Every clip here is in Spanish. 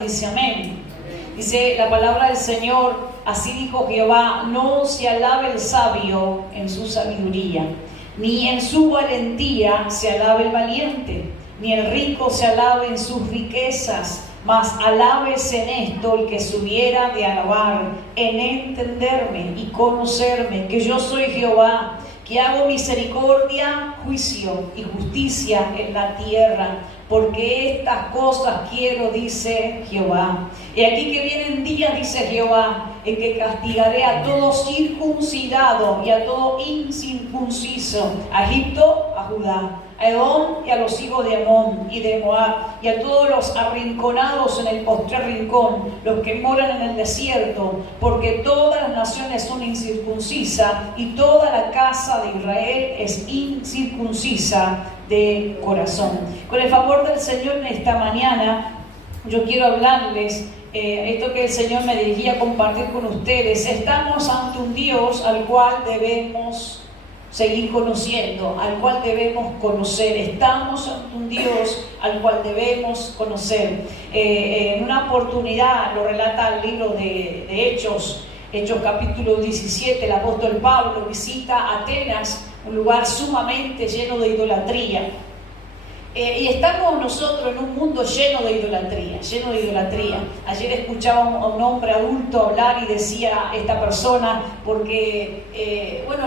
Dice amén. Dice la palabra del Señor, así dijo Jehová: no se alabe el sabio en su sabiduría, ni en su valentía se alabe el valiente, ni el rico se alabe en sus riquezas, mas alábese en esto el que se hubiera de alabar, en entenderme y conocerme, que yo soy Jehová, que hago misericordia, juicio y justicia en la tierra, porque estas cosas quiero, dice Jehová. Y aquí que vienen días, dice Jehová, en que castigaré a todo circuncidado y a todo incircunciso, a Egipto, a Judá, a Edom y a los hijos de Amón y de Moab, y a todos los arrinconados en el postrer rincón, los que moran en el desierto, porque todas las naciones son incircuncisas y toda la casa de Israel es incircuncisa de corazón. Con el favor del Señor, en esta mañana yo quiero hablarles esto que el Señor me dirigía a compartir con ustedes. Estamos ante un Dios al cual debemos seguir conociendo, al cual debemos conocer. Estamos ante un Dios al cual debemos conocer. En una oportunidad, lo relata el libro de Hechos capítulo 17, el apóstol Pablo visita Atenas, un lugar sumamente lleno de idolatría. Y estamos nosotros en un mundo lleno de idolatría, lleno de idolatría. Ayer escuchaba a un hombre adulto hablar y decía esta persona, porque,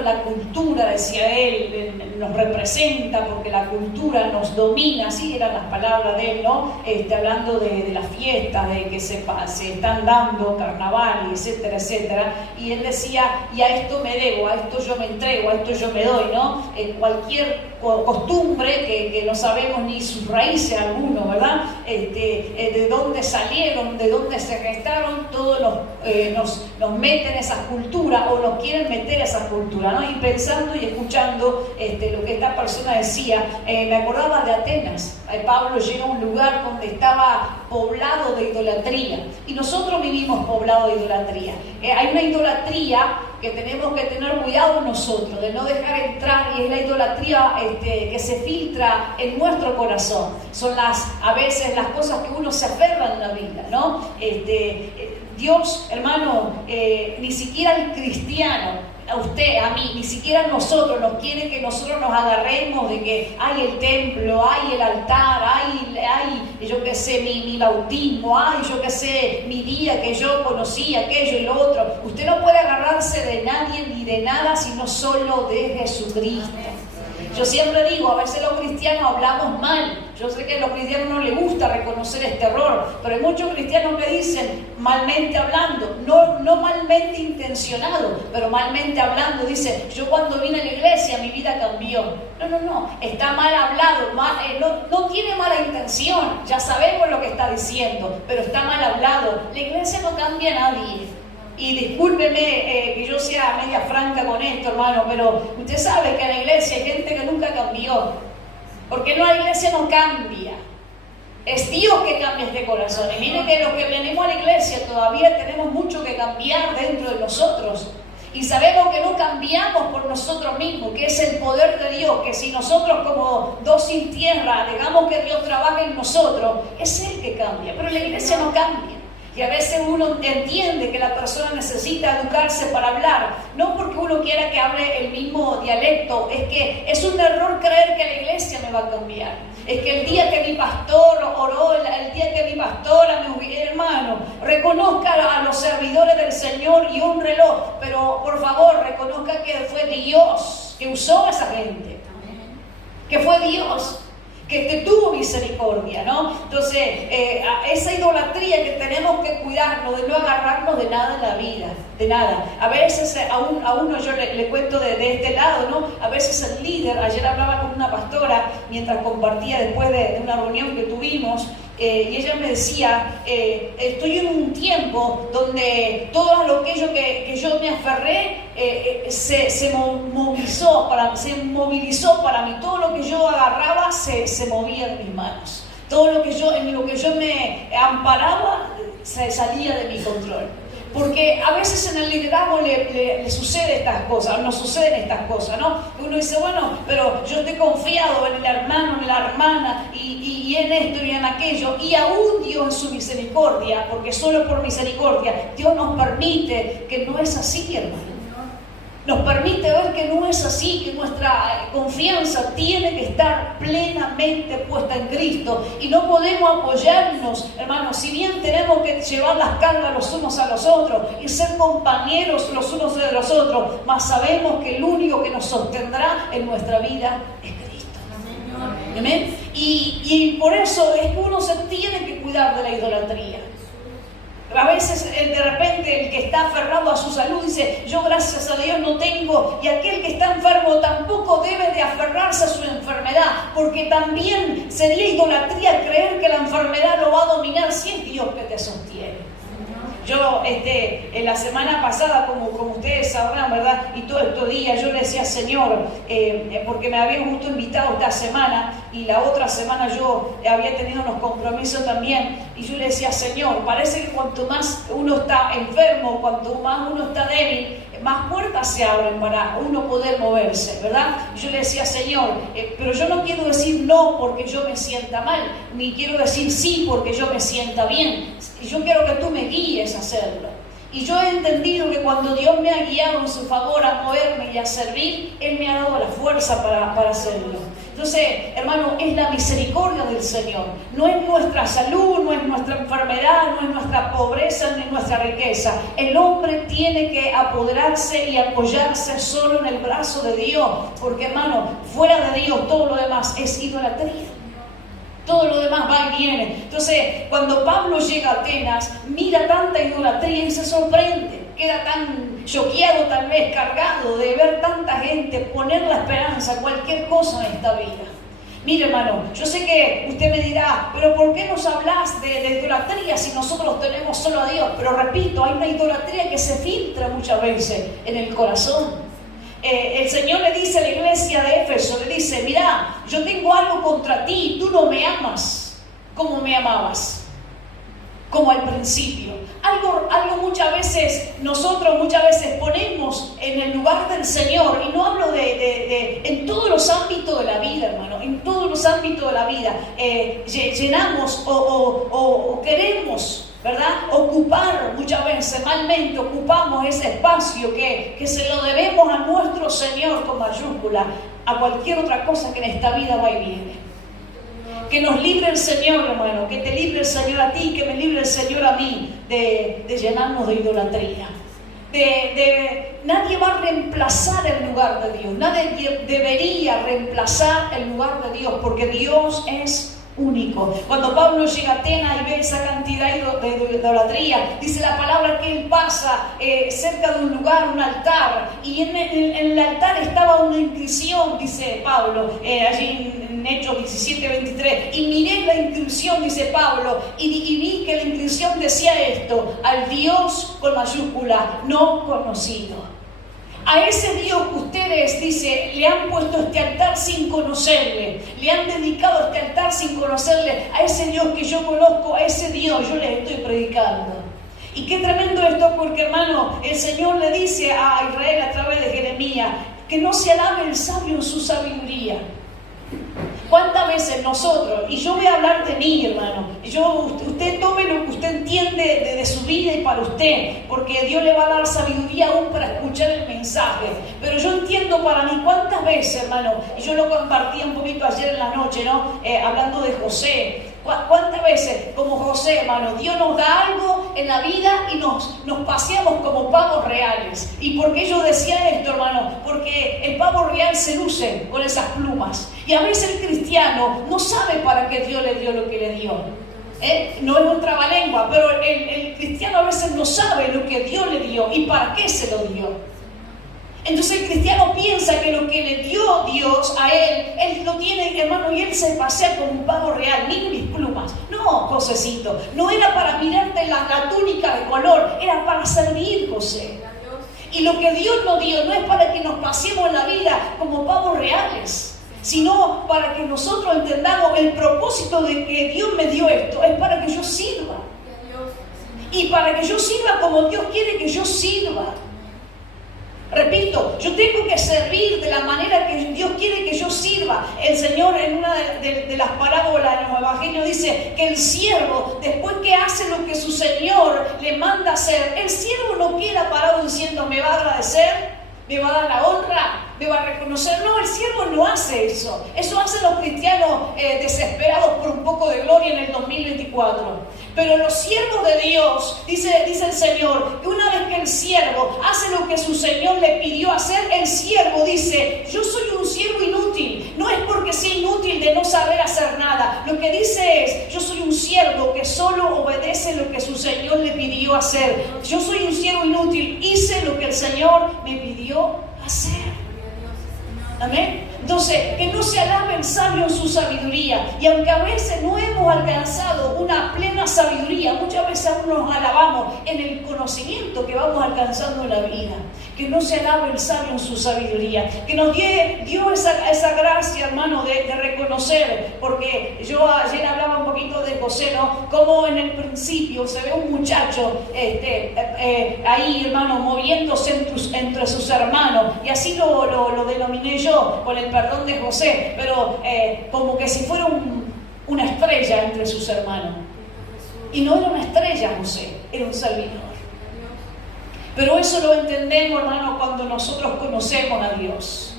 la cultura, decía él, nos representa, porque la cultura nos domina, así eran las palabras de él, ¿no? Hablando de las fiestas, de que se están dando carnaval, y etcétera, etcétera. Y él decía, y a esto me debo, a esto yo me entrego, a esto yo me doy, ¿no? Cualquier costumbre que no sabemos ni sus raíces alguno, ¿verdad? De dónde salieron, de dónde se gestaron, todos nos meten esas culturas o nos quieren meter esa cultura, ¿no? Y pensando y escuchando lo que esta persona decía, me acordaba de Atenas. Pablo llega a un lugar donde estaba poblado de idolatría, y nosotros vivimos poblados de idolatría. Hay una idolatría que tenemos que tener cuidado nosotros, de no dejar entrar, y es la idolatría que se filtra en nuestro corazón. Son a veces las cosas que uno se aferra en la vida, ¿no? Dios, hermano, ni siquiera el cristiano, a usted, a mí, ni siquiera nosotros, nos quiere que nosotros nos agarremos de que hay el templo, hay el altar, hay yo qué sé, mi bautismo, hay yo qué sé, mi día que yo conocí aquello y lo otro. Usted no puede agarrarse de nadie ni de nada, sino solo de Jesucristo. Yo siempre digo, a veces los cristianos hablamos mal. Yo sé que a los cristianos no les gusta reconocer este error, pero hay muchos cristianos que dicen, malmente hablando, no malmente intencionado, pero malmente hablando, dice, yo cuando vine a la iglesia mi vida cambió. No, está mal hablado, no tiene mala intención, ya sabemos lo que está diciendo, pero está mal hablado. La iglesia no cambia a nadie. Y discúlpeme que yo sea media franca con esto, hermano, pero usted sabe que en la iglesia hay gente que nunca cambió. Porque la iglesia no cambia. Es Dios que cambia este corazón. Y miren que los que venimos a la iglesia todavía tenemos mucho que cambiar dentro de nosotros. Y sabemos que no cambiamos por nosotros mismos, que es el poder de Dios, que si nosotros como dos sin tierra dejamos que Dios trabaje en nosotros, es Él que cambia. Pero la iglesia no cambia. Y a veces uno entiende que la persona necesita educarse para hablar, no porque uno quiera que hable el mismo dialecto, es que es un error creer que la iglesia me va a cambiar. Es que el día que mi pastor oró, el día que mi pastora hermano, reconozca a los servidores del Señor y honrelo, pero por favor reconozca que fue Dios que usó a esa gente, que fue Dios que tuvo misericordia, ¿no? Entonces, esa idolatría que tenemos que cuidarnos de no agarrarnos de nada en la vida, de nada. A veces a uno yo le cuento de este lado, ¿no? A veces el líder, ayer hablaba con una pastora mientras compartía después de una reunión que tuvimos, y ella me decía, estoy en un tiempo donde todo lo que yo me aferré se movilizó para mí, todo lo que yo agarraba se movía en mis manos, todo lo que en lo que yo me amparaba se salía de mi control. Porque a veces en el liderazgo le sucede estas cosas, nos suceden estas cosas, ¿no? Uno dice, bueno, pero yo te he confiado en el hermano, en la hermana, y en esto y en aquello, y aún Dios en su misericordia, porque solo por misericordia, Dios nos permite que no es así, hermano. Nos permite ver que no es así, que nuestra confianza tiene que estar plenamente puesta en Cristo. Y no podemos apoyarnos, hermanos, si bien tenemos que llevar las cargas los unos a los otros y ser compañeros los unos de los otros, mas sabemos que el único que nos sostendrá en nuestra vida es Cristo. Amén. Y por eso es que uno se tiene que cuidar de la idolatría. A veces de repente el que está aferrado a su salud dice, yo gracias a Dios no tengo, y aquel que está enfermo tampoco debe de aferrarse a su enfermedad, porque también sería idolatría creer que la enfermedad lo va a dominar si es Dios que te sostiene. Yo en la semana pasada, como ustedes sabrán, ¿verdad? Y todos estos días yo le decía, Señor, porque me habían justo invitado esta semana y la otra semana yo había tenido unos compromisos también, y yo le decía, Señor, parece que cuanto más uno está enfermo, cuanto más uno está débil, más puertas se abren para uno poder moverse, ¿verdad? Yo le decía, Señor, pero yo no quiero decir no porque yo me sienta mal, ni quiero decir sí porque yo me sienta bien. Y yo quiero que tú me guíes a hacerlo. Y yo he entendido que cuando Dios me ha guiado en su favor a moverme y a servir, Él me ha dado la fuerza para hacerlo. Entonces, hermano, es la misericordia del Señor. No es nuestra salud, no es nuestra enfermedad, no es nuestra pobreza, ni nuestra riqueza. El hombre tiene que apoderarse y apoyarse solo en el brazo de Dios. Porque, hermano, fuera de Dios todo lo demás es idolatría. Todo lo demás va y viene. Entonces, cuando Pablo llega a Atenas, mira tanta idolatría y se sorprende. Queda tan choqueado, tal vez cargado de ver tanta gente poner la esperanza en cualquier cosa en esta vida. Mire, hermano, yo sé que usted me dirá, pero ¿por qué nos hablas de idolatría si nosotros tenemos solo a Dios? Pero repito, hay una idolatría que se filtra muchas veces en el corazón. El Señor le dice a la iglesia de Éfeso, le dice, mira, yo tengo algo contra ti, tú no me amas como me amabas, como al principio. Algo muchas veces, nosotros muchas veces ponemos en el lugar del Señor, y no hablo en todos los ámbitos de la vida, hermano, en todos los ámbitos de la vida, llenamos o queremos, ¿verdad? Ocupar, muchas veces malmente ocupamos ese espacio que se lo debemos a nuestro Señor con mayúscula, a cualquier otra cosa que en esta vida va y viene. Que nos libre el Señor, hermano, que te libre el Señor a ti, que me libre el Señor a mí de llenarnos de idolatría. Nadie va a reemplazar el lugar de Dios, nadie debería reemplazar el lugar de Dios, porque Dios es único. Cuando Pablo llega a Atenas y ve esa cantidad de idolatría, dice la palabra que él pasa cerca de un lugar, un altar, y en el altar estaba una inscripción, dice Pablo, allí en Hechos 17:23, y miré la inscripción, dice Pablo, y vi que la inscripción decía esto: al Dios con mayúscula no conocido. A ese Dios que ustedes, dice, le han puesto este altar sin conocerle, le han dedicado este altar sin conocerle, a ese Dios que yo conozco, a ese Dios yo les estoy predicando. Y qué tremendo esto, porque, hermano, el Señor le dice a Israel a través de Jeremías que no se alabe el sabio en su sabiduría. ¿Cuántas veces nosotros, y yo voy a hablar de mí, hermano, usted tome lo que usted entiende de su vida y para usted, porque Dios le va a dar sabiduría aún para escuchar el mensaje, pero yo entiendo para mí cuántas veces, hermano, y yo lo compartí un poquito ayer en la noche, ¿no? Hablando de José. ¿Cuántas veces, como José, hermano, Dios nos da algo en la vida y nos paseamos como pavos reales? ¿Y por qué yo decía esto, hermano? Porque el pavo real se luce con esas plumas. Y a veces el cristiano no sabe para qué Dios le dio lo que le dio. No es un trabalengua, pero el cristiano a veces no sabe lo que Dios le dio y para qué se lo dio. Entonces el cristiano piensa que lo que le dio Dios a él lo tiene, hermano, y él se pasea como un pavo real. Miren mis plumas. No, Josecito, no era para mirarte la túnica de color, era para servir, José. Y lo que Dios nos dio no es para que nos pasemos en la vida como pavos reales, sino para que nosotros entendamos el propósito de que Dios me dio esto, es para que yo sirva. y para que yo sirva como Dios quiere que yo sirva. Repito, yo tengo que servir de la manera que Dios quiere que yo sirva. El Señor en una de las parábolas de los evangelios dice que el siervo, después que hace lo que su Señor le manda hacer, el siervo no queda parado diciendo me va a agradecer, me va a dar la honra, me va a reconocer. No, el siervo no hace eso. Eso hacen los cristianos desesperados por un poco de gloria en el 2024. Pero los siervos de Dios, dice el Señor, que una vez que el siervo hace lo que su Señor le pidió hacer, el siervo dice, yo soy un siervo inútil. No es porque sea inútil de no saber hacer nada. Lo que dice es, yo soy un siervo que solo obedece lo que su Señor le pidió hacer. Yo soy un siervo inútil, hice lo que el Señor me pidió hacer. Amén. Entonces, que no se alabe el sabio en su sabiduría. Y aunque a veces no hemos alcanzado una plena sabiduría, muchas veces aún nos alabamos en el conocimiento que vamos alcanzando en la vida. Que no se alabe el sabio en su sabiduría. Que nos dio esa gracia, hermano, de reconocer. Porque yo ayer hablaba un poquito de José, ¿no? Como en el principio se ve un muchacho ahí, hermano, moviéndose entre sus hermanos. Y así lo denominé yo, con el perdón de José, pero como que si fuera una estrella entre sus hermanos. Y no era una estrella José, era un servidor. Pero eso lo entendemos, hermano, cuando nosotros conocemos a Dios.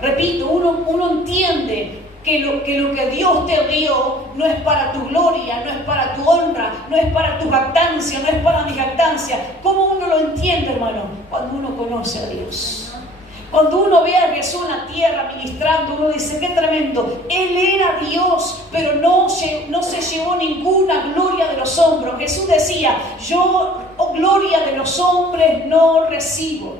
Repito, uno entiende que lo que Dios te dio no es para tu gloria, no es para tu honra, no es para tu jactancia, no es para mi jactancia. ¿Cómo uno lo entiende, hermano? Cuando uno conoce a Dios. Cuando uno ve a Jesús en la tierra ministrando, uno dice, qué tremendo. Él era Dios, pero no se llevó ninguna gloria de los hombros. Jesús decía, yo gloria de los hombres no recibo.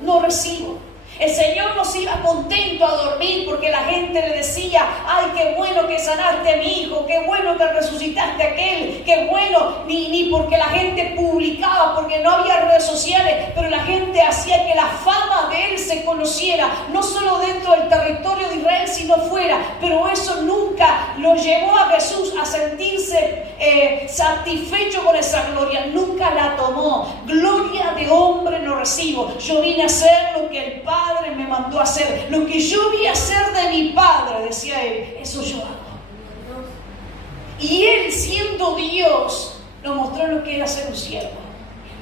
No recibo. El Señor no se iba contento a dormir porque la gente le decía, ay, qué bueno que sanaste a mi hijo, qué bueno que resucitaste a aquel, qué bueno, ni porque la gente publicaba, porque no había redes sociales, pero la gente hacía que la fama de él se conociera, no solo dentro del territorio de Israel, sino fuera. Pero eso nunca lo llevó a Jesús a sentirse satisfecho con esa gloria, nunca la tomó. Gloria de hombre no recibo. Yo vine a hacer lo que el Padre me mandó a hacer, lo que yo vi hacer de mi Padre, decía él, eso yo hago. Y él, siendo Dios, nos mostró lo que era ser un siervo.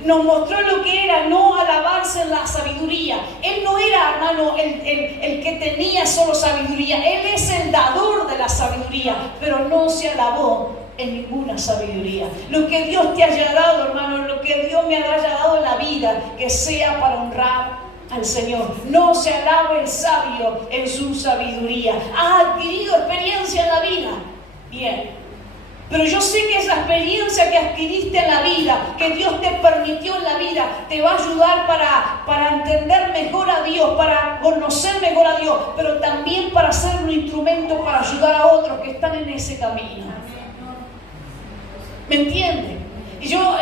Nos mostró lo que era no alabarse en la sabiduría. Él no era, hermano, el que tenía solo sabiduría. Él es el dador de la sabiduría, pero no se alabó en ninguna sabiduría. Lo que Dios te haya dado, hermano, lo que Dios me haya dado en la vida, que sea para honrar al Señor. No se alabe el sabio en su sabiduría. ¿Has adquirido experiencia en la vida? Bien. Pero yo sé que esa experiencia que adquiriste en la vida, que Dios te permitió en la vida, te va a ayudar para entender mejor a Dios, para conocer mejor a Dios, pero también para ser un instrumento para ayudar a otros que están en ese camino. ¿Me entiendes? Y yo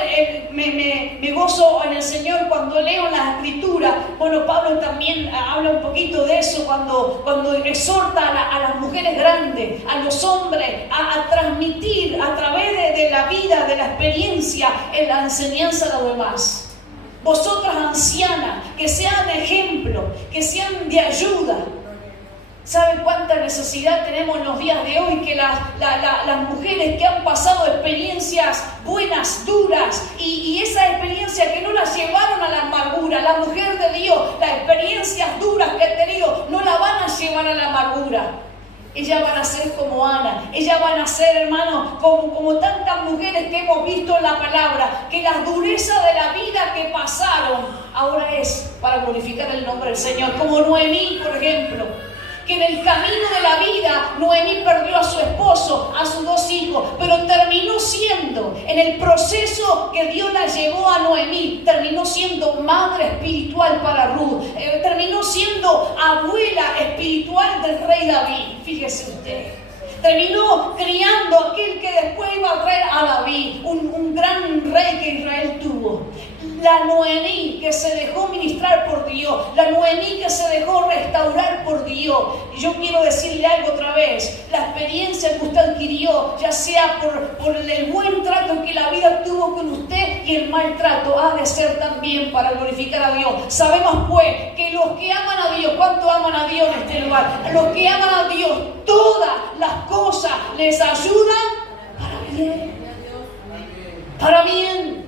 me gozo en el Señor cuando leo la Escritura. Bueno, Pablo también habla un poquito de eso cuando exhorta a las mujeres grandes, a los hombres, a transmitir a través de la vida, de la experiencia, en la enseñanza de los demás. Vosotras ancianas, que sean ejemplo, que sean de ayuda. ¿Saben cuánta necesidad tenemos en los días de hoy? Que las mujeres que han pasado experiencias buenas, duras, y esa experiencia que no las llevaron a la amargura, la mujer de Dios, las experiencias duras que ha tenido, no la van a llevar a la amargura. Ellas van a ser como Ana, ellas van a ser, hermanos, como tantas mujeres que hemos visto en la palabra, que la dureza de la vida que pasaron ahora es para glorificar el nombre del Señor, como Noemí, por ejemplo. Que en el camino de la vida Noemí perdió a su esposo, a sus 2 hijos, pero terminó siendo, en el proceso que Dios la llevó a Noemí, terminó siendo madre espiritual para Ruth, terminó siendo abuela espiritual del rey David. Fíjese usted, terminó criando a aquel que después iba a traer a David, un gran rey que Israel tuvo. La Noemí que se dejó ministrar por Dios, la Noemí que se dejó restaurar por Dios. Y yo quiero decirle algo otra vez, la experiencia que usted adquirió, ya sea por el buen trato que la vida tuvo con usted y el maltrato, ha de ser también para glorificar a Dios. Sabemos pues que los que aman a Dios, ¿cuánto aman a Dios en este lugar? Los que aman a Dios, todas las cosas les ayudan para bien. Para bien.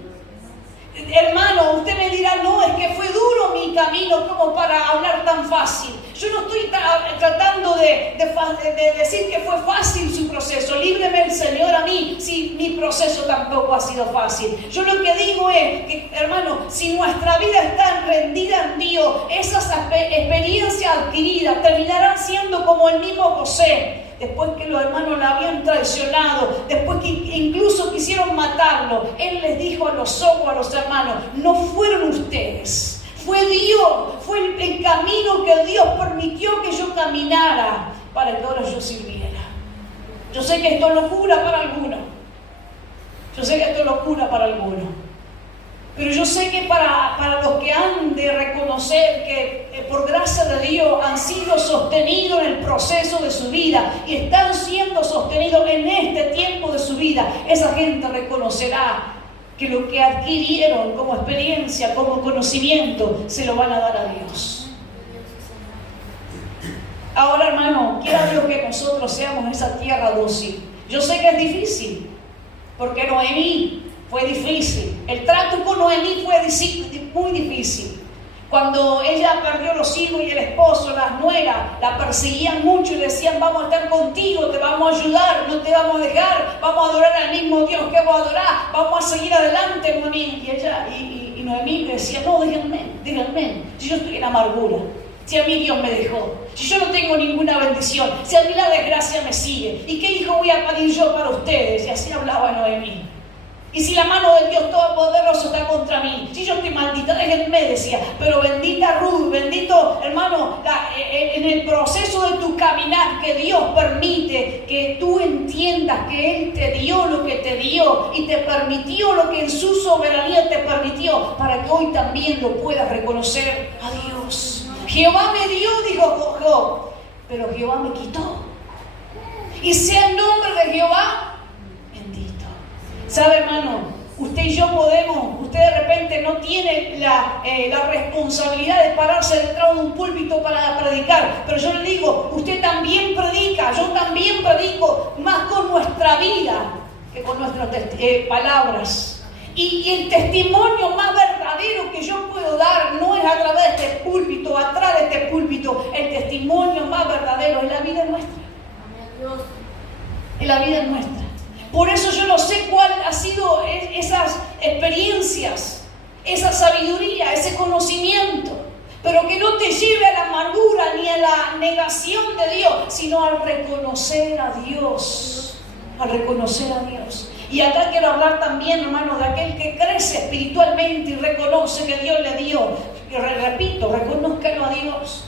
Hermano, usted me dirá, no, es que fue duro mi camino como para hablar tan fácil. Yo no estoy tratando de decir que fue fácil su proceso. Líbreme el Señor a mí si mi proceso tampoco ha sido fácil. Yo lo que digo es que, hermano, si nuestra vida está rendida en Dios, esas experiencias adquiridas terminarán siendo como el mismo José. Después que los hermanos la habían traicionado, después que incluso quisieron matarlo, él les dijo a los ojos a los hermanos, no fueron ustedes, fue Dios, fue el camino que Dios permitió que yo caminara para que ahora yo sirviera. Yo sé que esto es locura para algunos, pero yo sé que para los que han de reconocer que por gracia de Dios han sido sostenidos en el proceso de su vida y están siendo sostenidos en este tiempo de su vida, esa gente reconocerá que lo que adquirieron como experiencia, como conocimiento, se lo van a dar a Dios. Ahora, hermano, quiera Dios que nosotros seamos esa tierra dócil. Yo sé que es difícil, porque Noemí fue difícil. El trato con Noemí fue muy difícil. Cuando ella perdió los hijos y el esposo, las nueras, la perseguían mucho y decían, vamos a estar contigo, te vamos a ayudar, no te vamos a dejar, vamos a adorar al mismo Dios que vos adorás, vamos a seguir adelante, Noemí. Y Noemí le decía, no, díganme, si yo estoy en amargura, si a mí Dios me dejó, si yo no tengo ninguna bendición, si a mí la desgracia me sigue, ¿y qué hijo voy a parir yo para ustedes? Y así hablaba Noemí. Y si la mano de Dios Todopoderoso está contra mí, si yo estoy maldita, déjenme, decía, pero bendita Ruth, bendito hermano, en el proceso de tu caminar, que Dios permite que tú entiendas que Él te dio lo que te dio y te permitió lo que en su soberanía te permitió, para que hoy también lo puedas reconocer a Dios. Jehová me dio, dijo Job, pero Jehová me quitó. Y sea el nombre de Jehová. ¿Sabe, hermano? Usted y yo podemos, usted de repente no tiene la responsabilidad de pararse detrás de un púlpito para predicar, pero yo le digo, usted también predica, yo también predico, más con nuestra vida que con nuestras palabras. Y el testimonio más verdadero que yo puedo dar no es a través de este púlpito, atrás de este púlpito, el testimonio más verdadero es la vida nuestra. Es la vida nuestra. Por eso yo no sé cuál ha sido esas experiencias, esa sabiduría, ese conocimiento, pero que no te lleve a la amargura ni a la negación de Dios, sino al reconocer a Dios, Y acá quiero hablar también, hermano, de aquel que crece espiritualmente y reconoce que Dios le dio. Y repito, reconózcalo a Dios.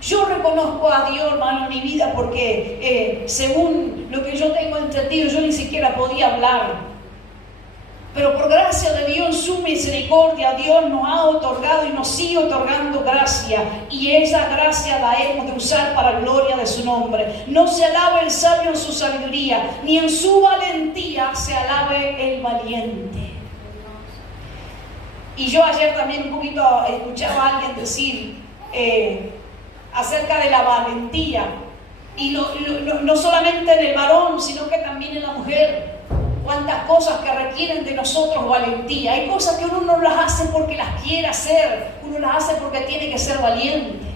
Yo reconozco a Dios, hermano, en mi vida porque según lo que yo tengo entendido, yo ni siquiera podía hablar. Pero por gracia de Dios, en su misericordia, Dios nos ha otorgado y nos sigue otorgando gracia. Y esa gracia la hemos de usar para gloria de su nombre. No se alabe el sabio en su sabiduría, ni en su valentía se alabe el valiente. Y yo ayer también un poquito escuchaba a alguien decir acerca de la valentía, y no solamente en el varón, sino que también en la mujer. Cuántas cosas que requieren de nosotros valentía. Hay cosas que uno no las hace porque las quiere hacer, uno las hace porque tiene que ser valiente.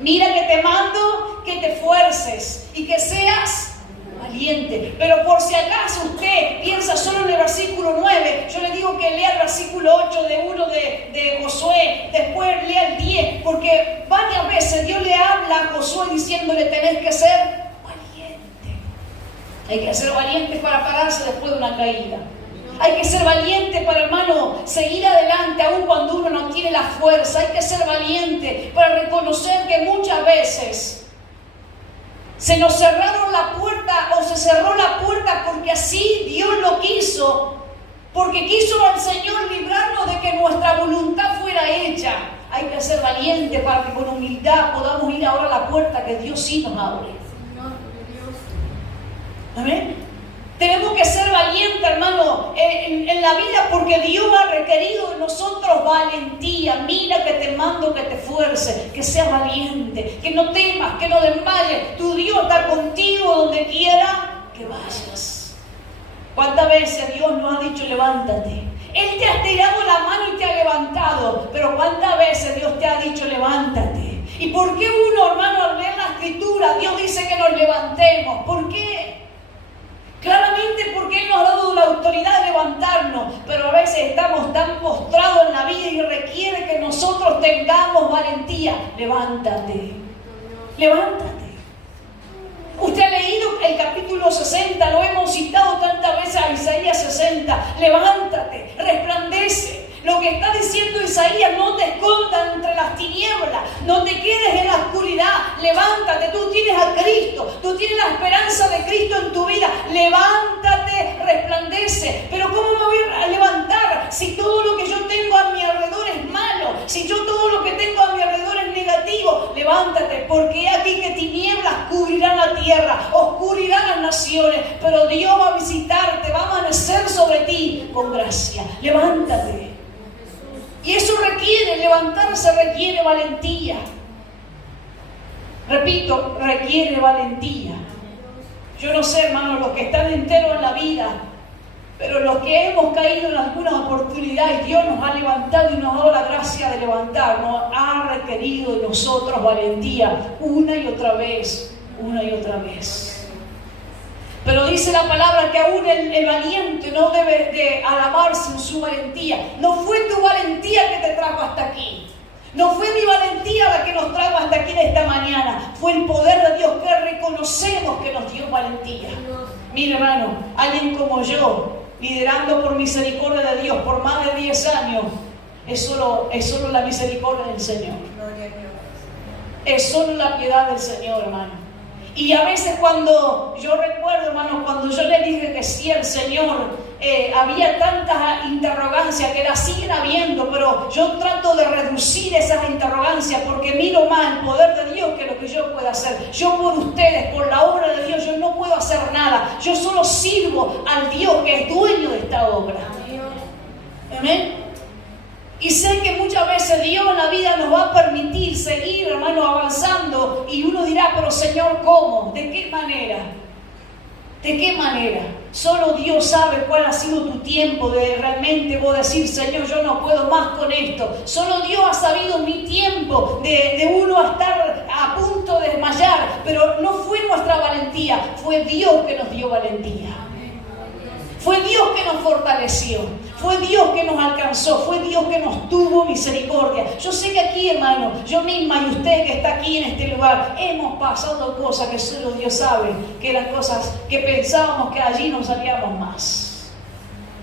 Mira que te mando que te esfuerces y que seas valiente. Pero por si acaso usted piensa solo en el versículo 9, yo le digo que lea el versículo 8 de Josué, después lea el 10, porque varias veces Dios le habla a Josué diciéndole, tenés que ser valiente. Hay que ser valiente para pararse después de una caída. Hay que ser valiente para, hermano, seguir adelante aun cuando uno no tiene la fuerza. Hay que ser valiente para reconocer que muchas veces se nos cerraron la puerta o se cerró la puerta porque así Dios lo quiso. Porque quiso el Señor librarnos de que nuestra nuestra voluntad fuera hecha. Hay que ser valiente para que con humildad podamos ir ahora a la puerta que Dios sí nos abre. Amén. Tenemos que ser valientes, hermano, en la vida, porque Dios ha requerido de nosotros valentía. Mira que te mando que te esfuerces, que seas valiente, que no temas, que no desmayes. Tu Dios está contigo donde quiera que vayas. ¿Cuántas veces Dios nos ha dicho levántate? Él te ha tirado la mano y te ha levantado, pero ¿cuántas veces Dios te ha dicho levántate? ¿Y por qué uno, hermano, al leer la Escritura, Dios dice que nos levantemos? ¿Por qué? Claramente porque Él nos ha dado la autoridad de levantarnos, pero a veces estamos tan postrados en la vida y requiere que nosotros tengamos valentía. Levántate, levántate. Usted ha leído el capítulo 60, lo hemos citado tantas veces a Isaías 60. Levántate, resplandece. Lo que está diciendo Isaías, no te escondas entre las tinieblas, no te quedes en la oscuridad, levántate, tú tienes a Cristo, tú tienes la esperanza de Cristo en tu vida, levántate, resplandece. Pero ¿cómo me voy a levantar si todo lo que yo tengo a mi alrededor es malo? Si yo todo lo que tengo a mi alrededor es negativo, levántate, porque aquí que tinieblas cubrirán la tierra, oscuridad las naciones, pero Dios va a visitarte, va a amanecer sobre ti con gracia. Levántate. Y eso requiere, levantarse requiere valentía. Repito, requiere valentía. Yo no sé, hermanos, los que están enteros en la vida, pero los que hemos caído en algunas oportunidades, Dios nos ha levantado y nos ha dado la gracia de levantarnos. Ha requerido de nosotros valentía una y otra vez, una y otra vez. Pero dice la palabra que aún el valiente no debe de alabarse en su valentía. No fue tu valentía que te trajo hasta aquí. No fue mi valentía la que nos trajo hasta aquí en esta mañana. Fue el poder de Dios que reconocemos que nos dio valentía. Mire, hermano, alguien como yo, liderando por misericordia de Dios por más de 10 años, es solo la misericordia del Señor. Es solo la piedad del Señor, hermano. Y a veces cuando yo recuerdo, hermano, cuando yo le dije que sí al Señor, había tantas interrogancias que las siguen habiendo, pero yo trato de reducir esas interrogancias porque miro más el poder de Dios que lo que yo pueda hacer. Yo por ustedes, por la obra de Dios, yo no puedo hacer nada. Yo solo sirvo al Dios que es dueño de esta obra. Amén. Y sé que muchas veces Dios en la vida nos va a permitir seguir, hermano, avanzando. Y uno dirá, pero Señor, ¿cómo? ¿De qué manera? ¿De qué manera? Solo Dios sabe cuál ha sido tu tiempo de realmente vos decir, Señor, yo no puedo más con esto. Solo Dios ha sabido mi tiempo de uno estar a punto de desmayar. Pero no fue nuestra valentía, fue Dios que nos dio valentía. Fue Dios que nos fortaleció, fue Dios que nos alcanzó, fue Dios que nos tuvo misericordia. Yo sé que aquí, hermano, yo misma y usted que está aquí en este lugar, hemos pasado cosas que solo Dios sabe, que eran cosas que pensábamos que allí no salíamos más.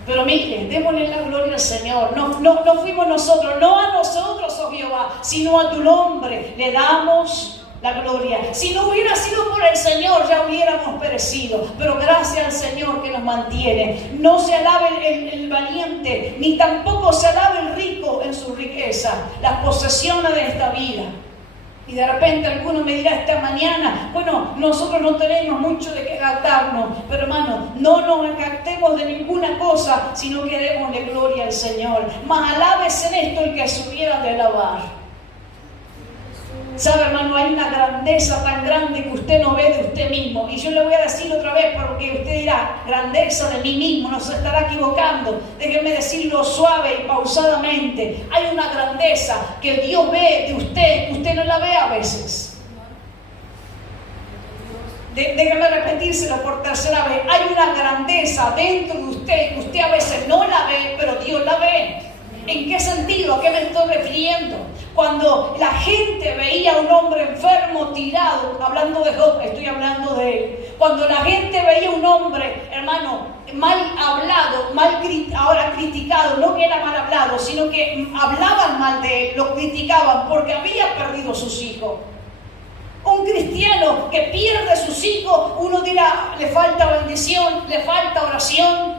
Pero mire, démosle la gloria al Señor. No fuimos nosotros, no a nosotros, oh Jehová, sino a tu nombre le damos la gloria. Si no hubiera sido por el Señor, ya hubiéramos perecido. Pero gracias al Señor que nos mantiene. No se alabe el valiente, ni tampoco se alabe el rico en su riqueza, las posesiones de esta vida. Y de repente alguno me dirá esta mañana, bueno, nosotros no tenemos mucho de qué jactarnos, pero hermano, no nos jactemos de ninguna cosa, sino que démosle gloria al Señor. Mas alabes en esto el que supiera de alabar. ¿Sabe, hermano? Hay una grandeza tan grande que usted no ve de usted mismo. Y yo le voy a decir otra vez, porque usted dirá, grandeza de mí mismo, no se estará equivocando. Déjenme decirlo suave y pausadamente. Hay una grandeza que Dios ve de usted, que usted no la ve a veces. Déjenme repetírselo por tercera vez. Hay una grandeza dentro de usted que usted a veces no la ve, pero Dios la ve. ¿En qué sentido? ¿A qué me estoy refiriendo? Cuando la gente veía a un hombre enfermo tirado, hablando de Job, estoy hablando de él. Cuando la gente veía a un hombre, hermano, mal hablado, ahora criticado, no que era mal hablado, sino que hablaban mal de él, lo criticaban porque había perdido sus hijos. Un cristiano que pierde sus hijos, uno dirá, le falta bendición, le falta oración.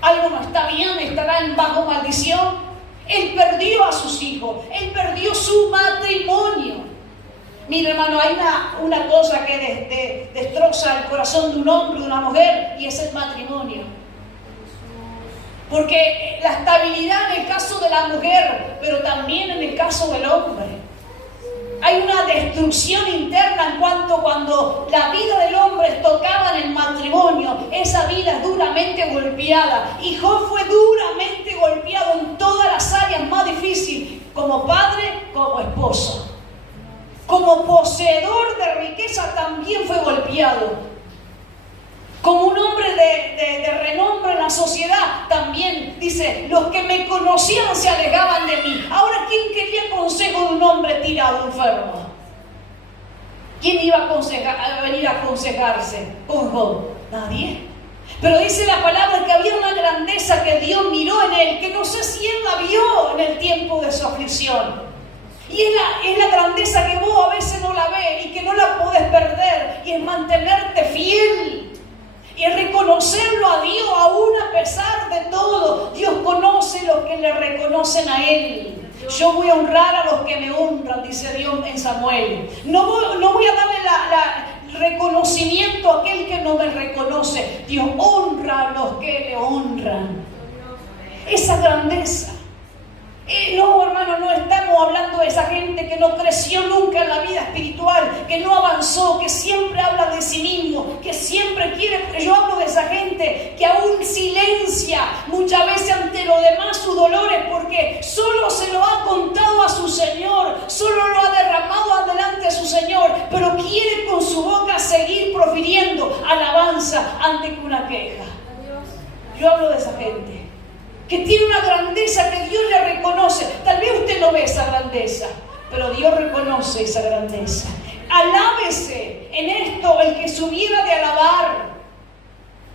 Algo no está bien, estará bajo maldición. Él perdió a sus hijos, él perdió su matrimonio. Mira, hermano, hay una cosa que destroza el corazón de un hombre, de una mujer, y es el matrimonio. Porque la estabilidad en el caso de la mujer, pero también en el caso del hombre. Hay una destrucción interna en cuando la vida del hombre tocaba en el matrimonio. Esa vida es duramente golpeada. Y Job fue duramente golpeado en todas las áreas más difíciles, como padre, como esposo. Como poseedor de riqueza también fue golpeado. Como un hombre de renombre en la sociedad también, dice, los que me conocían se alejaban de mí. Ahora, ¿quién quería consejo de un hombre tirado, enfermo? ¿Quién iba a venir a aconsejarse con Job? Nadie. Pero dice la palabra que había una grandeza que Dios miró en él, que no sé si él la vio en el tiempo de su aflicción. Y es la grandeza que vos a veces no la ves y que no la podés perder, y es mantenerte fiel. Y reconocerlo a Dios aún a pesar de todo. Dios conoce los que le reconocen a Él. Yo voy a honrar a los que me honran, dice Dios en Samuel. No voy a darle el reconocimiento a aquel que no me reconoce. Dios honra a los que le honran. Esa grandeza. No, hermano, no estamos hablando de esa gente que no creció nunca en la vida espiritual, que no avanzó, que siempre habla de sí mismo, que siempre quiere. Yo hablo de esa gente que aún silencia muchas veces ante los demás sus dolores, porque solo se lo ha contado a su Señor, solo lo ha derramado adelante a su Señor, pero quiere con su boca seguir profiriendo alabanza ante una queja. Yo hablo de esa gente que tiene una grandeza que Dios le reconoce. Tal vez usted no ve esa grandeza, pero Dios reconoce esa grandeza. Alábese en esto el que subiera de alabar.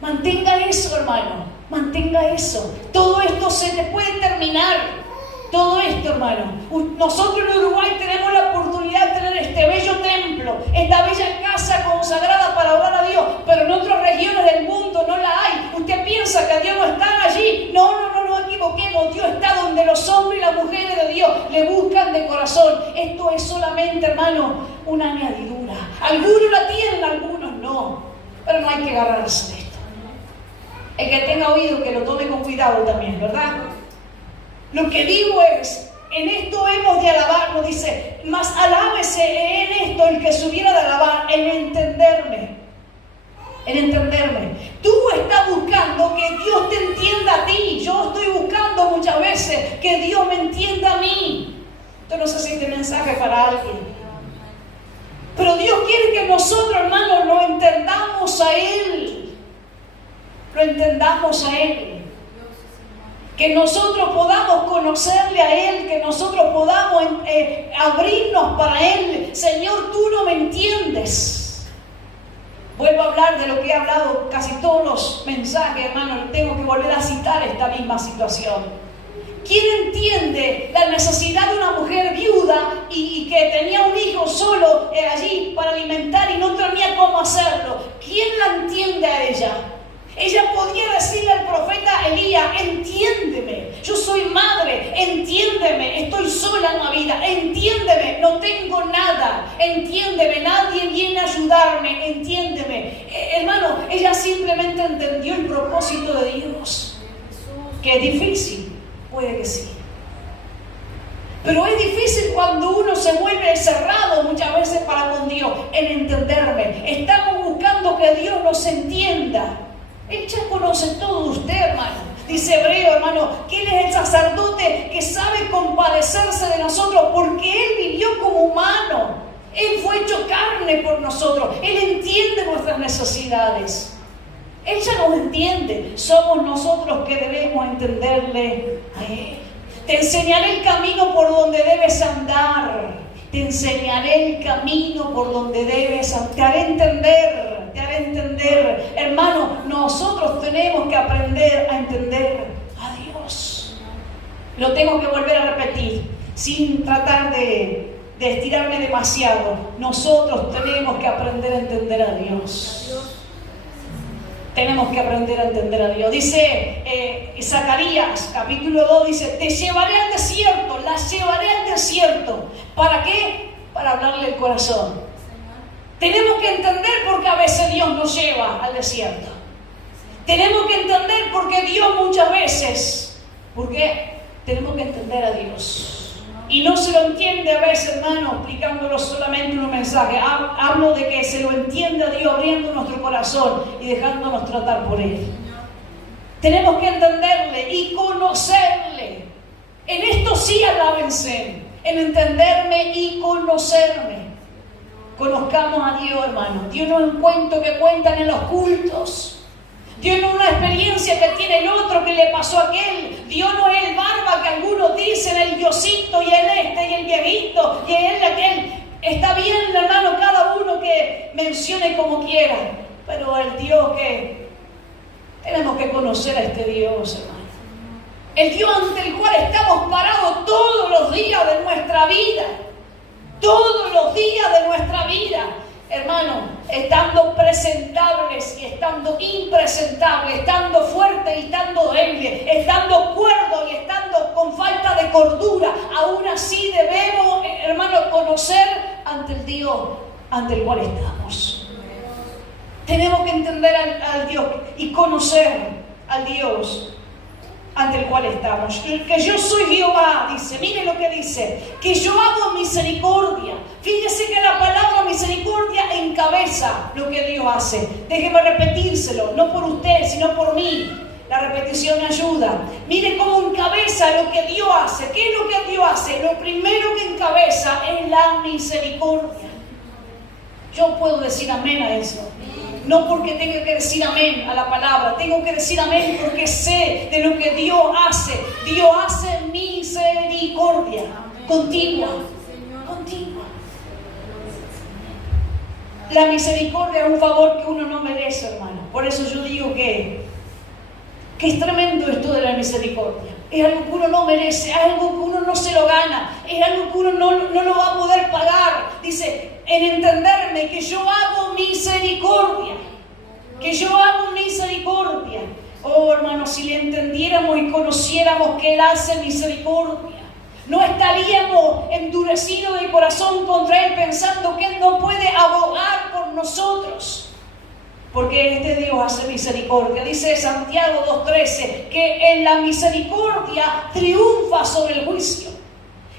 Mantenga eso, hermano, mantenga eso. Todo esto se le puede terminar. Todo esto, hermano. Nosotros en Uruguay tenemos la oportunidad de tener este bello templo, esta bella casa consagrada para orar a Dios, pero en otras regiones del mundo no la hay. Usted piensa que Dios no está allí. No equivoquemos. Dios está donde los hombres y las mujeres de Dios le buscan de corazón. Esto es solamente, hermano, una añadidura. Algunos la tienen, algunos no. Pero no hay que agarrarse de esto. El que tenga oído, que lo tome con cuidado también, ¿verdad? Lo que digo es, en esto hemos de alabarnos, dice, mas alábese en esto el que subiera de alabar, en entenderme. En entenderme. Tú estás buscando que Dios te entienda a ti. Yo estoy buscando muchas veces que Dios me entienda a mí. Yo no sé si este mensaje es para alguien. Pero Dios quiere que nosotros, hermanos, lo entendamos a Él. Lo entendamos a Él. Que nosotros podamos conocerle a Él, que nosotros podamos abrirnos para Él. Señor, tú no me entiendes. Vuelvo a hablar de lo que he hablado casi todos los mensajes, hermano. Tengo que volver a citar esta misma situación. ¿Quién entiende la necesidad de una mujer viuda y que tenía un hijo solo allí para alimentar y no tenía cómo hacerlo? ¿Quién la entiende a ella? Ella podía decirle al profeta Elías, entiéndeme, yo soy madre, entiéndeme, estoy sola en la vida, entiéndeme, no tengo nada, entiéndeme, nadie viene a ayudarme, entiéndeme. Hermano, ella simplemente entendió el propósito de Dios. Que es difícil, puede que sí. Pero es difícil cuando uno se vuelve cerrado muchas veces para con Dios, en entenderme. Estamos buscando que Dios nos entienda. Él ya conoce todo de usted, hermano. Dice Hebreo, hermano, que Él es el sacerdote que sabe compadecerse de nosotros porque Él vivió como humano. Él fue hecho carne por nosotros. Él entiende nuestras necesidades. Él ya nos entiende. Somos nosotros que debemos entenderle a Él. Te enseñaré el camino por donde debes andar. Te enseñaré el camino por donde debes andar. Te haré entender. Te haré entender. Hermano, nosotros tenemos que aprender a entender a Dios. Lo tengo que volver a repetir, sin tratar de estirarme demasiado. Nosotros tenemos que aprender a entender a Dios. Tenemos que aprender a entender a Dios. Dice Zacarías, capítulo 2, dice, te llevaré al desierto, la llevaré al desierto. ¿Para qué? Para hablarle el corazón. Tenemos que entender por qué a veces Dios nos lleva al desierto. Tenemos que entender por qué Dios muchas veces, porque tenemos que entender a Dios. Y no se lo entiende a veces, hermano, explicándolo solamente un mensaje. Hablo de que se lo entiende a Dios abriendo nuestro corazón y dejándonos tratar por Él. Tenemos que entenderle y conocerle. En esto sí alábense, en entenderme y conocerme. Conozcamos a Dios, hermano. Dios no es un cuento que cuentan en los cultos. Dios no es una experiencia que tiene el otro, que le pasó a aquel. Dios no es el barba que algunos dicen, el Diosito y el y el viejito y el aquel. Está bien, hermano, cada uno que mencione como quiera. Pero el Dios que tenemos que conocer a este Dios, hermano. El Dios ante el cual estamos parados todos los días de nuestra vida. Todos los días de nuestra vida. Hermano, estando presentables y estando impresentables, estando fuertes y estando débiles, estando cuerdos y estando con falta de cordura, aún así debemos, hermano, conocer ante el Dios ante el cual estamos. Tenemos que entender al Dios y conocer al Dios ante el cual estamos. Que yo soy Jehová, dice, mire lo que dice, que yo hago misericordia. Fíjese que la palabra misericordia encabeza lo que Dios hace. Déjeme repetírselo, no por usted, sino por mí. La repetición me ayuda. Mire cómo encabeza lo que Dios hace. ¿Qué es lo que Dios hace? Lo primero que encabeza es la misericordia. Yo puedo decir amén a eso. No porque tenga que decir amén a la palabra, tengo que decir amén porque sé de lo que Dios hace. Dios hace misericordia continua, continua. La misericordia es un favor que uno no merece, hermano. Por eso yo digo que es tremendo esto de la misericordia. Es algo que uno no merece, es algo que uno no se lo gana, es algo que uno no lo va a poder pagar. Dice, en entenderme que yo hago misericordia, que yo hago misericordia. Oh, hermano, si le entendiéramos y conociéramos que Él hace misericordia, no estaríamos endurecidos de corazón contra Él pensando que Él no puede abogar por nosotros. Porque este Dios hace misericordia. Dice Santiago 2:13 que en la misericordia triunfa sobre el juicio.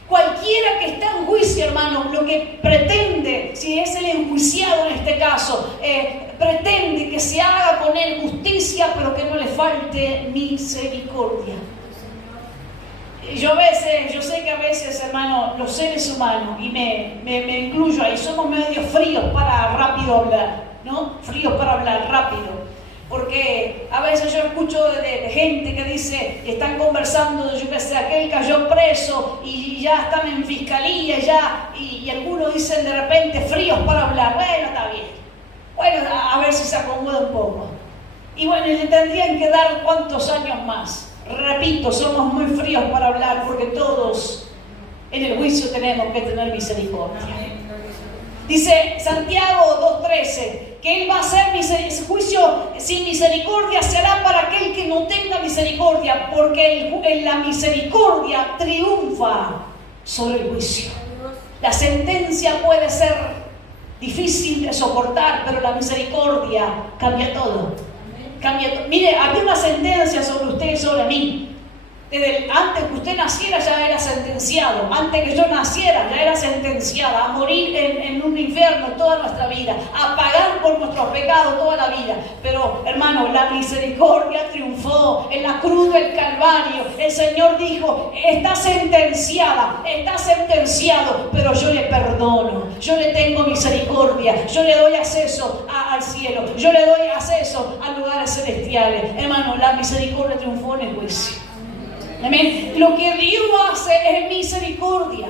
Cualquiera que está en juicio, hermano, lo que pretende, si es el enjuiciado en este caso, pretende que se haga con él justicia, pero que no le falte misericordia. Yo sé que a veces, hermano, los seres humanos, y me incluyo ahí, somos medio fríos para rápido hablar, ¿no? Fríos para hablar rápido. Porque a veces yo escucho de gente que dice, están conversando, yo qué sé, aquel cayó preso y ya están en fiscalía y algunos dicen de repente fríos para hablar. Bueno, está bien. Bueno, a ver si se acomoda un poco. Y bueno, le tendrían que dar cuántos años más. Repito, somos muy fríos para hablar porque todos en el juicio tenemos que tener misericordia. Dice Santiago 2:13 que Él va a hacer juicio sin misericordia, será para aquel que no tenga misericordia, porque en la misericordia triunfa sobre el juicio. La sentencia puede ser difícil de soportar, pero la misericordia cambia todo. Cambia todo. Mire, había una sentencia sobre usted y sobre mí. Antes que usted naciera ya era sentenciado, antes que yo naciera ya era sentenciada a morir en un infierno toda nuestra vida, a pagar por nuestros pecados toda la vida. Pero hermano, la misericordia triunfó en la cruz del Calvario. El Señor dijo, está sentenciada, está sentenciado, pero yo le perdono, yo le tengo misericordia, yo le doy acceso al cielo, yo le doy acceso a lugares celestiales. Hermano, la misericordia triunfó en el juicio. Amén. Lo que Dios hace es misericordia.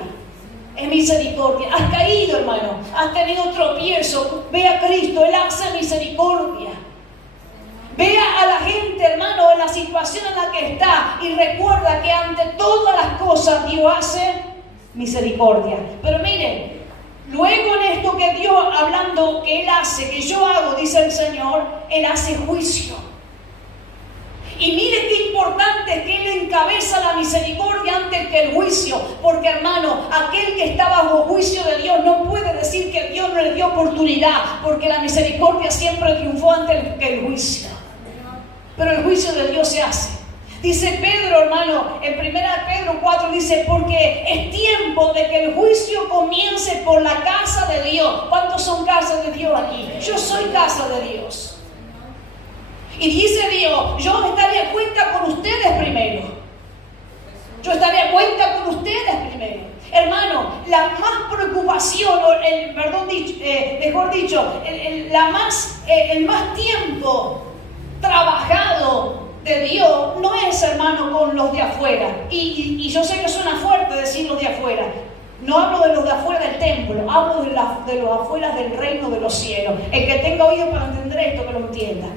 Es misericordia. Has caído, hermano. Has tenido tropiezo. Ve a Cristo. Él hace misericordia. Vea a la gente, hermano, en la situación en la que está. Y recuerda que ante todas las cosas Dios hace misericordia. Pero mire, Luego en esto que Dios, hablando que Él hace, que yo hago, dice el Señor, Él hace juicio. Y mire qué importante es que Él encabeza la misericordia antes que el juicio. Porque, hermano, aquel que está bajo juicio de Dios no puede decir que Dios no le dio oportunidad, porque la misericordia siempre triunfó antes que el juicio. Pero el juicio de Dios se hace. Dice Pedro, hermano, en 1 Pedro 4 dice, porque es tiempo de que el juicio comience por la casa de Dios. ¿Cuántos son casas de Dios aquí? Yo soy casa de Dios. Y dice Dios, yo estaré a cuenta con ustedes primero. Yo estaré a cuenta con ustedes primero. Hermano, la más preocupación, mejor dicho, el más tiempo trabajado de Dios no es, hermano, con los de afuera. Y yo sé que suena fuerte decir los de afuera. No hablo de los de afuera del templo, hablo de los afuera del reino de los cielos. El que tenga oído para entender esto, que lo entienda.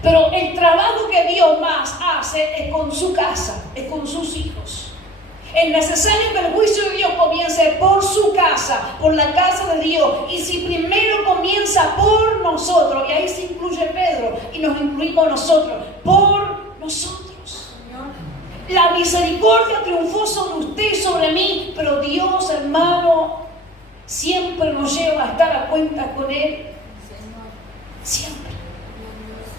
Pero el trabajo que Dios más hace es con su casa, es con sus hijos. Es necesario que el juicio de Dios comience por su casa, por la casa de Dios. Y si primero comienza por nosotros, y ahí se incluye Pedro, y nos incluimos nosotros, por nosotros. La misericordia triunfó sobre usted y sobre mí, pero Dios, hermano, siempre nos lleva a estar a cuenta con Él. Siempre.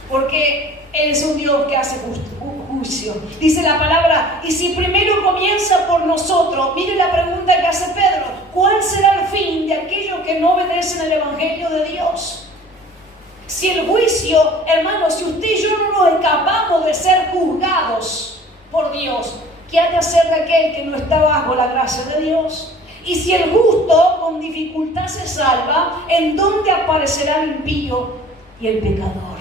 Porque Él es un Dios que hace juicio. Dice la palabra, y si primero comienza por nosotros, mire la pregunta que hace Pedro, ¿cuál será el fin de aquellos que no obedecen el Evangelio de Dios? Si el juicio, hermano, si usted y yo no nos escapamos de ser juzgados por Dios, ¿qué ha de hacer de aquel que no está bajo la gracia de Dios? Y si el justo con dificultad se salva, ¿en dónde aparecerá el impío y el pecador?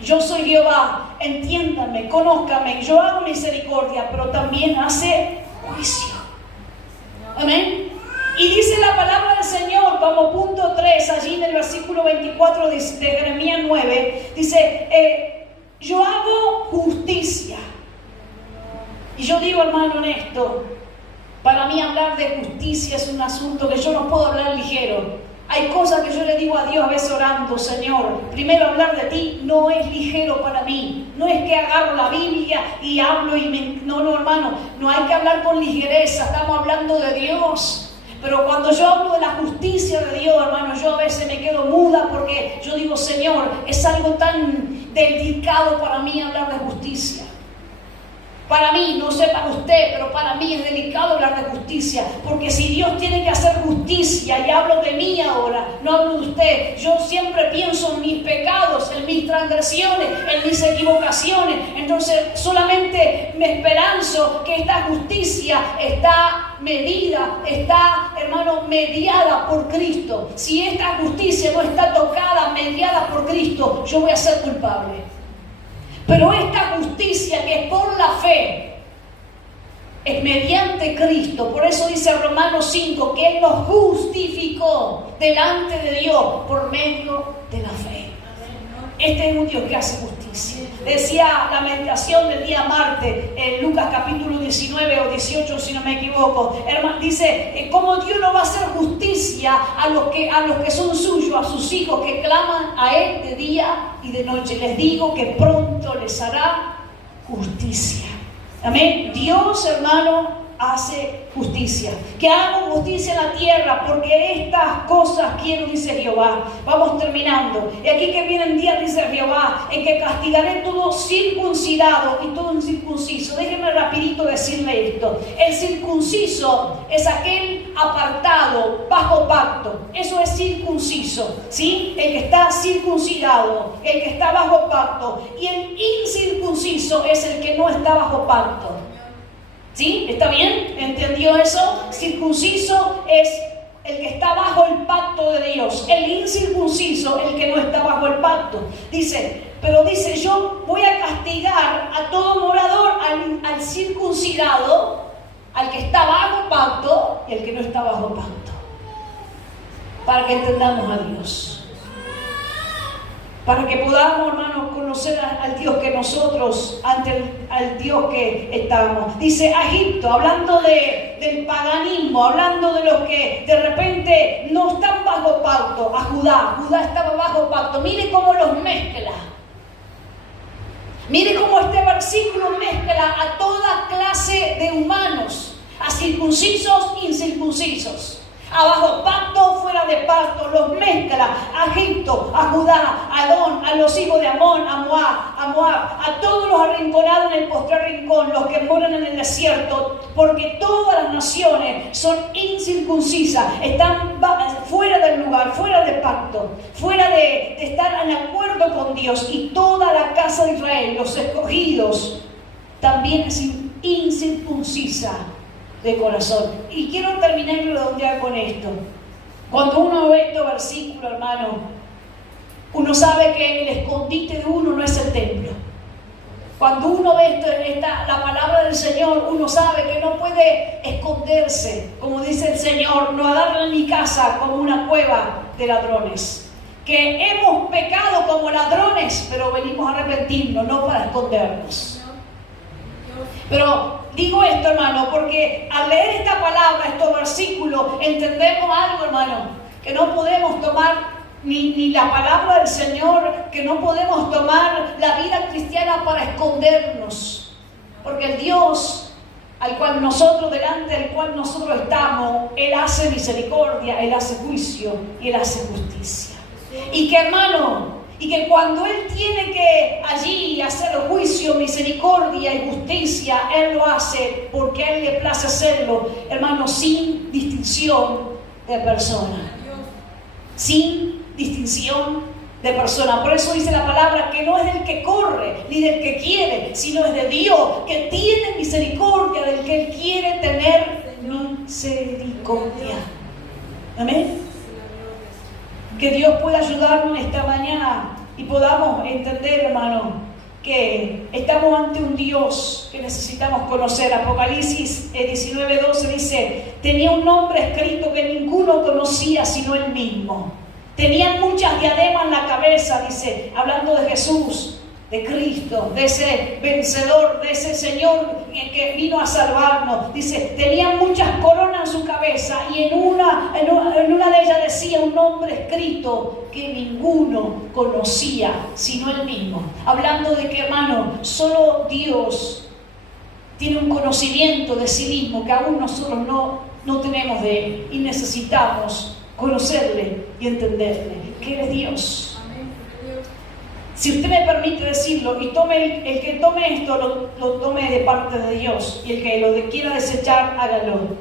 Yo soy Jehová, entiéndanme, conózcanme, yo hago misericordia, pero también hace juicio. Amén. Y dice la palabra del Señor, como punto 3, allí en el versículo 24 de Jeremías 9, dice, yo hago justicia. Y yo digo, hermano, honesto, para mí hablar de justicia es un asunto que yo no puedo hablar ligero. Hay cosas que yo le digo a Dios a veces orando, Señor, primero hablar de ti no es ligero para mí. No es que agarro la Biblia y hablo y no, hermano, no hay que hablar con ligereza, estamos hablando de Dios. Pero cuando yo hablo de la justicia de Dios, hermano, yo a veces me quedo muda porque yo digo, Señor, es algo tan delicado para mí hablar de justicia. Para mí, no sé para usted, pero para mí es delicado hablar de justicia, porque si Dios tiene que hacer justicia, y hablo de mí ahora, no hablo de usted, yo siempre pienso en mis pecados, en mis transgresiones, en mis equivocaciones, entonces solamente me esperanzo que esta justicia está medida, está, hermano, mediada por Cristo. Si esta justicia no está tocada, mediada por Cristo, yo voy a ser culpable. Pero esta justicia que es por la fe, es mediante Cristo. Por eso dice Romanos 5, que Él nos justificó delante de Dios por medio de la fe. Este es un Dios que hace justicia. Decía la meditación del día martes, en Lucas capítulo 19 o 18, si no me equivoco. Hermano, dice, cómo Dios no va a hacer justicia a los que son suyos, a sus hijos que claman a Él de día y de noche. Les digo que pronto les hará justicia. Amén. Dios, hermano, hace justicia. Que hago justicia en la tierra, porque estas cosas quiero, dice Jehová. Vamos terminando. Y aquí que vienen días, dice Jehová, en que castigaré todo circuncidado y todo incircunciso. Déjenme rapidito decirle esto. El circunciso es aquel apartado, bajo pacto. Eso es circunciso, ¿sí? El que está circuncidado, el que está bajo pacto. Y el incircunciso es el que no está bajo pacto. ¿Sí? ¿Está bien? ¿Entendió eso? Circunciso es el que está bajo el pacto de Dios. El incircunciso, el que no está bajo el pacto. Pero dice, yo voy a castigar a todo morador, al circuncidado, al que está bajo pacto y al que no está bajo pacto. Para que entendamos a Dios. para que podamos, hermanos, conocer al Dios que nosotros, al Dios que estamos. Dice a Egipto, hablando del paganismo, hablando de los que de repente no están bajo pacto. A Judá estaba bajo pacto. Mire cómo los mezcla. Mire cómo este versículo mezcla a toda clase de humanos, a circuncisos, incircuncisos, a bajo pacto, fuera de pacto, los mezcla a Egipto, a Judá, a Edom, a los hijos de Amón, a Moab, a todos los arrinconados en el postrer rincón, los que moran en el desierto, porque todas las naciones son incircuncisas, están fuera del lugar, fuera de pacto, fuera de estar en acuerdo con Dios, y toda la casa de Israel, los escogidos, también es incircuncisa de corazón. Y quiero terminar y redondear con esto. Cuando uno ve estos versículos, hermano, uno sabe que el escondite de uno no es el templo. Cuando uno ve la palabra del Señor, uno sabe que no puede esconderse, como dice el Señor, no darle en mi casa como una cueva de ladrones. Que hemos pecado como ladrones, pero venimos a arrepentirnos, no para escondernos. Pero digo esto, hermano, porque al leer esta palabra, estos versículos, entendemos algo, hermano, que no podemos tomar ni la palabra del Señor, que no podemos tomar la vida cristiana para escondernos. Porque el Dios delante del cual nosotros estamos, Él hace misericordia, Él hace juicio y Él hace justicia. Y que, hermano, y que cuando Él tiene que allí hacer juicio, misericordia y justicia, Él lo hace porque a Él le place hacerlo, hermano, sin distinción de persona. Sin distinción de persona. Por eso dice la palabra que no es del que corre ni del que quiere, sino es de Dios, que tiene misericordia del que Él quiere tener misericordia. Amén. Que Dios pueda ayudarnos esta mañana y podamos entender, hermano, que estamos ante un Dios que necesitamos conocer. Apocalipsis 19:12 dice: tenía un nombre escrito que ninguno conocía sino Él mismo. Tenían muchas diademas en la cabeza, dice, hablando de Jesús, de Cristo, de ese vencedor, de ese Señor que vino a salvarnos. Dice, tenían muchas coronas en su cabeza y en una de ellas decía un nombre escrito que ninguno conocía sino Él mismo. Hablando de que, hermano, solo Dios tiene un conocimiento de sí mismo que aún nosotros no tenemos de Él, y necesitamos conocerle y entenderle, que Él es Dios. Si usted me permite decirlo, y el que tome esto, lo tome de parte de Dios, y el que lo quiera desechar, hágalo.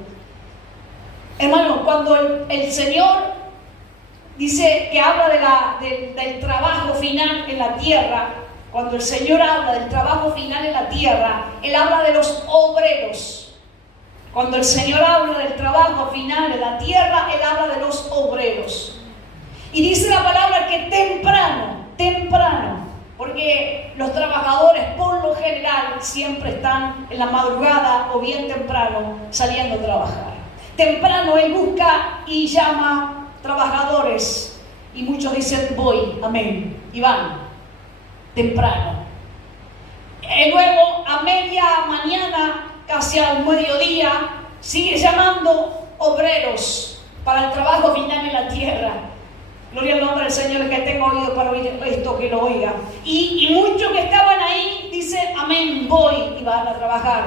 Hermano, cuando el Señor dice que habla del trabajo final en la tierra, cuando el Señor habla del trabajo final en la tierra, Él habla de los obreros. Cuando el Señor habla del trabajo final en la tierra, Él habla de los obreros. Y dice la palabra que temprano, porque los trabajadores por lo general siempre están en la madrugada o bien temprano saliendo a trabajar. Temprano Él busca y llama trabajadores, y muchos dicen voy, amén, y van temprano. Y luego a media mañana, casi al mediodía, sigue llamando obreros para el trabajo final en la tierra. Gloria al nombre del Señor. Que tenga oído para oír esto, que lo oiga. Y muchos que estaban ahí dicen amén, voy, y van a trabajar.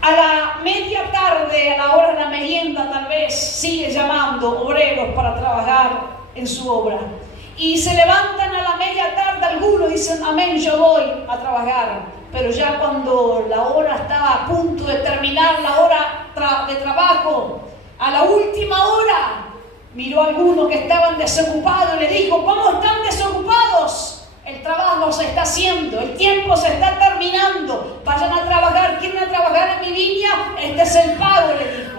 A la media tarde, a la hora de la merienda, tal vez sigue llamando obreros para trabajar en su obra. Y se levantan a la media tarde algunos, dicen amén, yo voy a trabajar. Pero ya cuando la hora estaba a punto de terminar, la hora de trabajo, a la última hora, miró a algunos que estaban desocupados y le dijo: ¿cómo están desocupados? El trabajo se está haciendo, el tiempo se está terminando, vayan a trabajar. ¿Quieren trabajar en mi viña? Este es el pago, le dijo.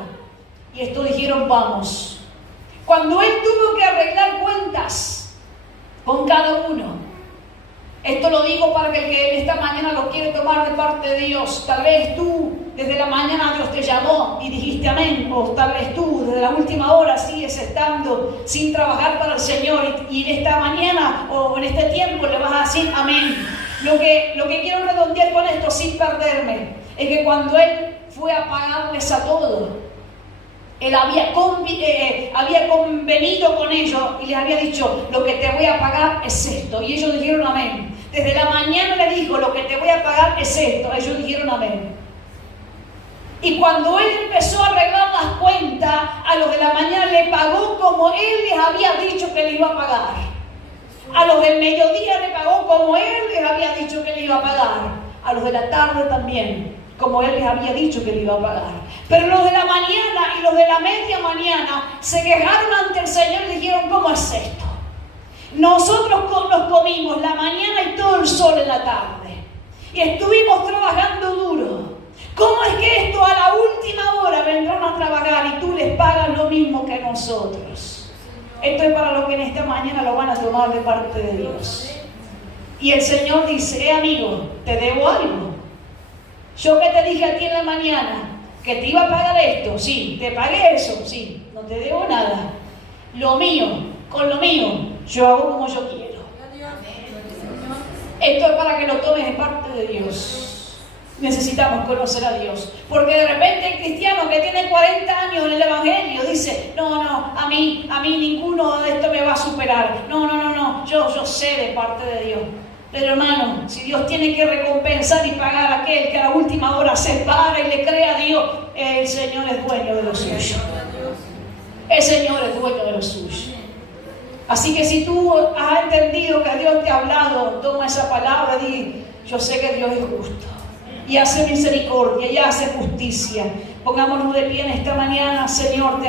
Y estos dijeron: vamos. Cuando él tuvo que arreglar cuentas con cada uno, Esto lo digo para que el que esta mañana lo quiere tomar de parte de Dios, tal vez tú desde la mañana Dios te llamó y dijiste amén, o tal vez tú desde la última hora sigues estando sin trabajar para el Señor y en esta mañana o en este tiempo le vas a decir amén. Lo que quiero redondear con esto sin perderme es que cuando Él fue a pagarles a todos, Él había convenido con ellos y les había dicho, lo que te voy a pagar es esto. Y ellos dijeron amén. Desde la mañana le dijo, lo que te voy a pagar es esto. Ellos dijeron amén. Y cuando Él empezó a arreglar las cuentas, a los de la mañana le pagó como Él les había dicho que le iba a pagar. A los del mediodía le pagó como Él les había dicho que le iba a pagar. A los de la tarde también, como Él les había dicho que le iba a pagar. Pero los de la mañana y los de la media mañana se quejaron ante el Señor y dijeron, ¿cómo es esto? Nosotros nos comimos la mañana y todo el sol en la tarde. Y estuvimos trabajando duro. ¿Cómo es que esto a la última hora vendrán a trabajar y tú les pagas lo mismo que nosotros? Esto es para los que en esta mañana lo van a tomar de parte de Dios. Y el Señor dice, amigo, te debo algo. Yo que te dije a ti en la mañana que te iba a pagar esto, sí, te pagué eso, sí, no te debo nada. Lo mío, con lo mío, yo hago como yo quiero. Esto es para que lo tomes de parte de Dios. Necesitamos conocer a Dios, porque de repente el cristiano que tiene 40 años en el Evangelio dice, no, a mí ninguno de esto me va a superar. No, yo sé de parte de Dios. Pero hermano, si Dios tiene que recompensar y pagar a aquel que a la última hora se para y le cree a Dios, el Señor es dueño de lo suyo. El Señor es dueño de lo suyo. Así que si tú has entendido que Dios te ha hablado, toma esa palabra y di, yo sé que Dios es justo y hace misericordia y hace justicia. Pongámonos de pie en esta mañana, Señor.